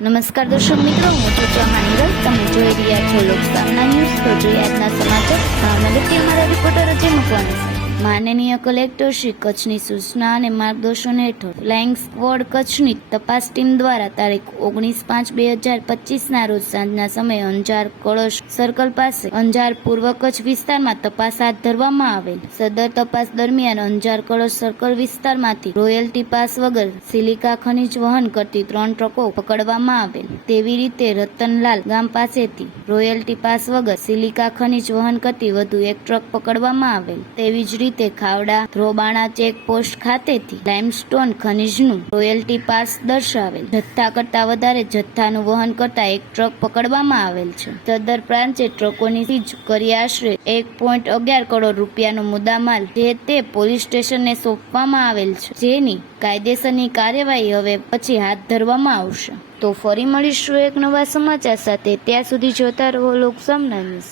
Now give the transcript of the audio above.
નમસ્કાર દર્શક મિત્રો, હું છું ચૌહાણ. તમે જોઈ રહ્યા છો લોકસામના ન્યૂઝ. તો જોઈએ આજના સમાચાર. ભાવનગરથી અમારા રિપોર્ટર અજય મકવાણી. માનનીય કલેક્ટર શ્રી કચ્છની સૂચના અને માર્ગદર્શન હેઠળ ફ્લાઇંગ સ્ક્વોડ કચ્છની તપાસ ટીમ દ્વારા તારીખ 19/5/2025 રોજ સાંજના સમયે અંજાર કળશ સર્કલ પાસે અંજાર પૂર્વ કચ્છ વિસ્તારમાં તપાસ હાથ ધરવામાં આવેલ. સદર તપાસ દરમિયાન અંજાર કળશ સર્કલ વિસ્તારમાંથી રોયલ્ટી પાસ વગર સિલિકા ખનીજ વહન કરતી 3 ટ્રકો પકડવામાં આવેલ. તેવી રીતે રતનલાલ ગામ પાસેથી રોયલ્ટી પાસ વગર સિલિકા ખનીજ વહન કરતી વધુ 1 ટ્રક પકડવામાં આવેલ. તેવી જ રીતે ખાવડા ધ્રોબાણા ચેકપોસ્ટ ખાતેથી લાઇમસ્ટોન ખનીજનું રોયલ્ટી પાસ દર્શાવેલ જથ્થા કરતા વધારે જથ્થાનું વહન કરતા 1 ટ્રક પકડવામાં આવેલ છે. સદર બ્રાન્ચે ટ્રકોની સીઝ કરી આશરે 1.11 કરોડ રૂપિયાનો મુદ્દામાલ જે તે પોલીસ સ્ટેશનને સોંપવામાં આવેલ છે, જેની કાયદેસરની કાર્યવાહી હવે પછી હાથ ધરવામાં આવશે. તો ફરી મળીશું એક નવા સમાચાર સાથે. ત્યાં સુધી જોતા રહો લોકસામના ન્યૂઝ.